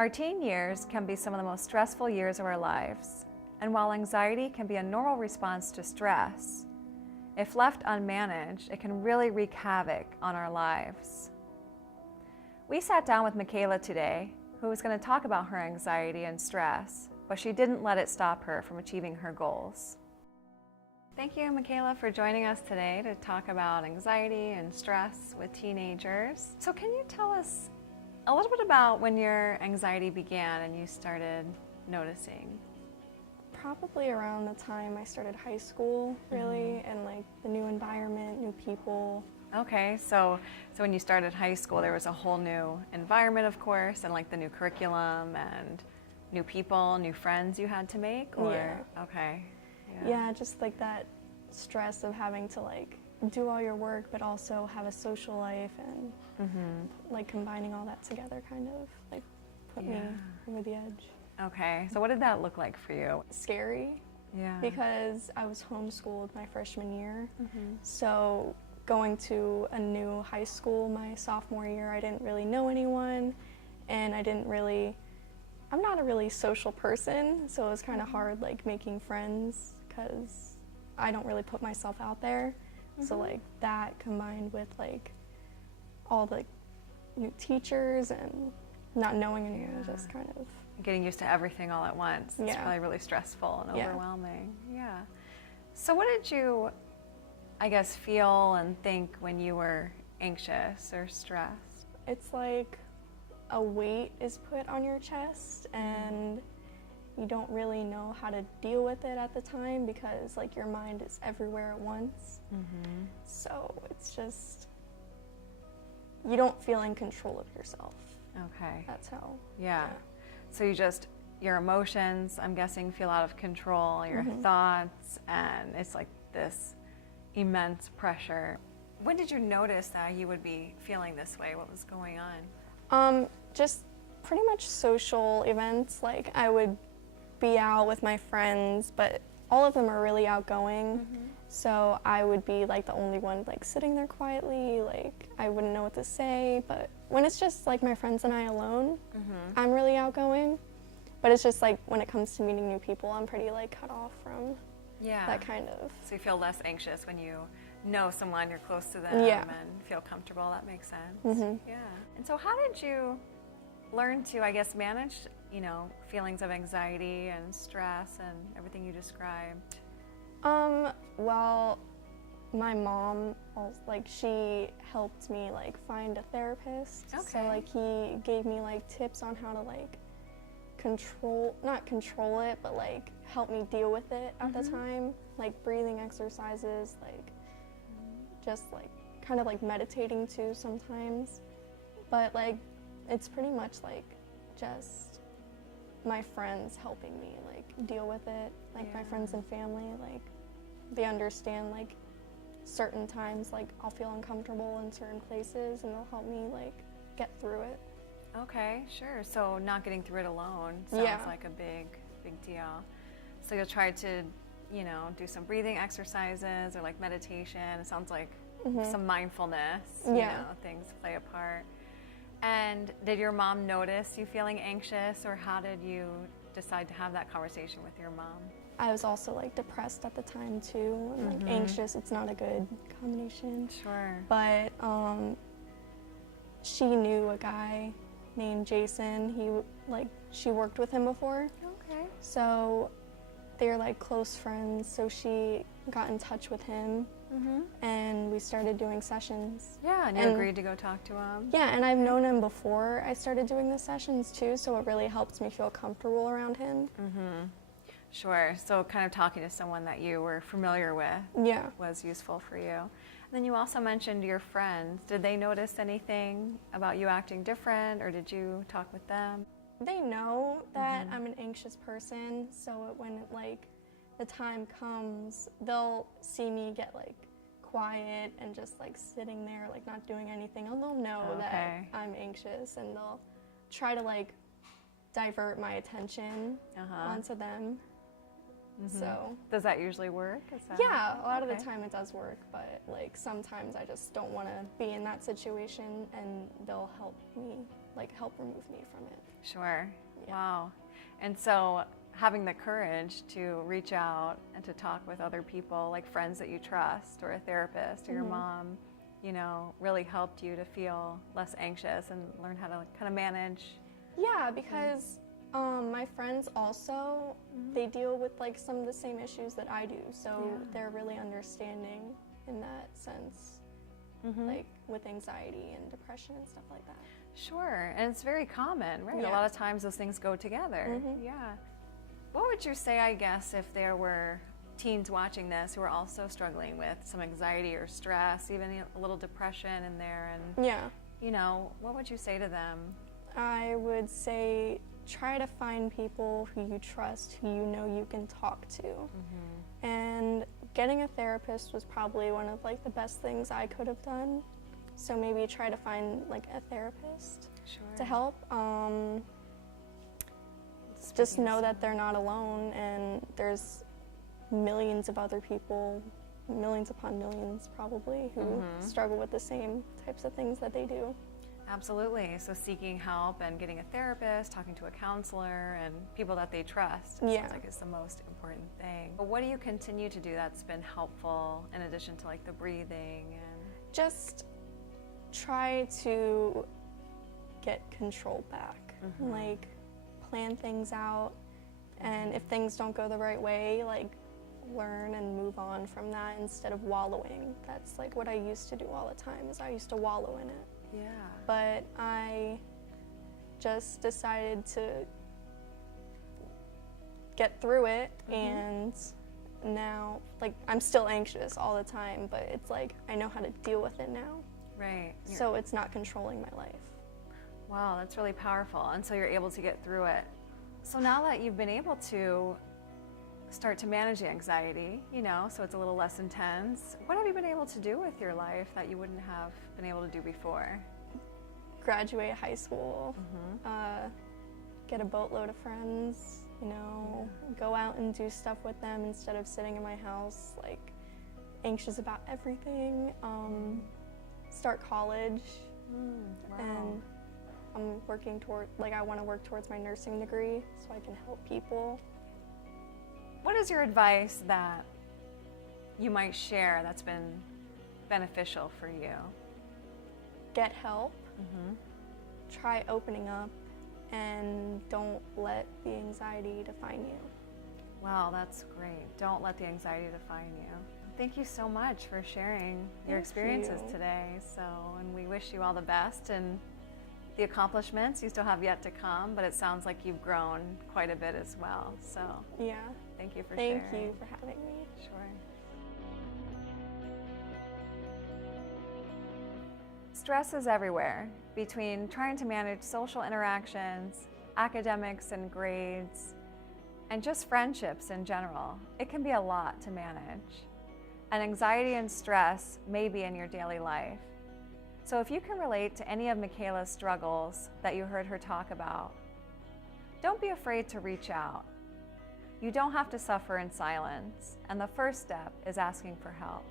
Our teen years can be some of the most stressful years of our lives, and while anxiety can be a normal response to stress, if left unmanaged, it can really wreak havoc on our lives. We sat down with Michaela today, who was going to talk about her anxiety and stress, but she didn't let it stop her from achieving her goals. Thank you, Michaela, for joining us today to talk about anxiety and stress with teenagers. So can you tell us a little bit about when your anxiety began and you started noticing? Probably around the time I started high school, really, and like the new environment, new people. Okay, so when you started high school, there was a whole new environment, of course, and like the new curriculum and new people, new friends you had to make, or? Yeah. Okay. Yeah, just like that stress of having to like do all your work, but also have a social life, and like combining all that together kind of like put me over the edge. Okay, so what did that look like for you? Scary. Yeah. Because I was homeschooled my freshman year, so going to a new high school my sophomore year, I didn't really know anyone, and I'm not a really social person, so it was kind of hard like making friends because I don't really put myself out there. So like that combined with like all the new teachers and not knowing anyone, just kind of getting used to everything all at once. It's probably really stressful and overwhelming. Yeah. So what did you, I guess, feel and think when you were anxious or stressed? It's like a weight is put on your chest and you don't really know how to deal with it at the time because like your mind is everywhere at once. So it's just, you don't feel in control of yourself. Okay. That's how. Yeah. So your emotions, I'm guessing, feel out of control, your thoughts, and it's like this immense pressure. When did you notice that you would be feeling this way? What was going on? Just pretty much social events. Like I would be out with my friends, but all of them are really outgoing. So I would be like the only one like sitting there quietly, like I wouldn't know what to say. But when it's just like my friends and I alone, I'm really outgoing. But it's just like when it comes to meeting new people, I'm pretty like cut off from that kind of. So you feel less anxious when you know someone, you're close to them and feel comfortable. That makes sense. Yeah. And so how did you learn to, I guess, manage, feelings of anxiety and stress and everything you described? Well, my mom, she helped me like find a therapist. Okay. So like he gave me like tips on how to like not control it, but like help me deal with it at the time. Like breathing exercises, like just like kind of like meditating too sometimes. But like it's pretty much like just my friends helping me like deal with it. Like my friends and family, like they understand like certain times like I'll feel uncomfortable in certain places and they'll help me like get through it. Okay, sure. So not getting through it alone sounds like a big deal. So you'll try to, do some breathing exercises or like meditation. It sounds like some mindfulness, things play a part. And did your mom notice you feeling anxious, or how did you decide to have that conversation with your mom? I was also like depressed at the time too, and like anxious. It's not a good combination. Sure. But she knew a guy named Jason. She worked with him before. Okay. So they're like close friends. So she got in touch with him, and we started doing sessions. Yeah, and you agreed to go talk to him. Yeah, and I've known him before I started doing the sessions too, so it really helped me feel comfortable around him. Sure. So kind of talking to someone that you were familiar with was useful for you. And then you also mentioned your friends. Did they notice anything about you acting different, or did you talk with them? They know that I'm an anxious person, so when like the time comes, they'll see me get like quiet and just like sitting there like not doing anything, and they'll know that I'm anxious, and they'll try to like divert my attention onto them. So does that usually work? Yeah, a lot of the time it does work, but like sometimes I just don't want to be in that situation, and they'll help me like help remove me from it. Sure. Yeah. Wow. And so having the courage to reach out and to talk with other people, like friends that you trust or a therapist or your mom, you know, really helped you to feel less anxious and learn how to kind of manage. Yeah, because my friends also, they deal with like some of the same issues that I do, so Yeah. they're really understanding in that sense, like with anxiety and depression and stuff like that. Sure. And it's very common, right? A Yeah. lot of times those things go together. Yeah. What would you say, I guess, if there were teens watching this who are also struggling with some anxiety or stress, even a little depression in there, and, Yeah, you know, what would you say to them? I would say try to find people who you trust, who you know you can talk to. And getting a therapist was probably one of like the best things I could have done. So maybe try to find like a therapist Sure. to help. Just know that they're not alone, and there's millions of other people, millions upon millions probably, who struggle with the same types of things that they do. Absolutely. So seeking help and getting a therapist, talking to a counselor, and people that they trust, Yeah. sounds like is the most important thing. But what do you continue to do that's been helpful in addition to like the breathing and Just try to get control back. Like, plan things out, and if things don't go the right way, like, learn and move on from that instead of wallowing. That's like what I used to do all the time, is I used to wallow in it. yeah. But I just decided to get through it, and now, like, I'm still anxious all the time, but it's like I know how to deal with it now, Right. so it's not controlling my life. Wow, that's really powerful. And so you're able to get through it. So now that you've been able to start to manage the anxiety, you know, so it's a little less intense, what have you been able to do with your life that you wouldn't have been able to do before? Graduate high school, get a boatload of friends, you know, go out and do stuff with them instead of sitting in my house, like, anxious about everything. Start college, Wow. and I'm working toward, like, I want to work towards my nursing degree so I can help people. What is your advice that you might share that's been beneficial for you? Get help, try opening up, and don't let the anxiety define you. Wow, that's great. Don't let the anxiety define you. Thank you so much for sharing your Thank experiences you. today. And we wish you all the best and the accomplishments you still have yet to come, but it sounds like you've grown quite a bit as well. So Yeah, thank you for thank sharing. you for having me. Sure. Stress is everywhere, between trying to manage social interactions, academics and grades, and just friendships in general. It can be a lot to manage. And anxiety and stress may be in your daily life. So if you can relate to any of Michaela's struggles that you heard her talk about, don't be afraid to reach out. You don't have to suffer in silence, and the first step is asking for help.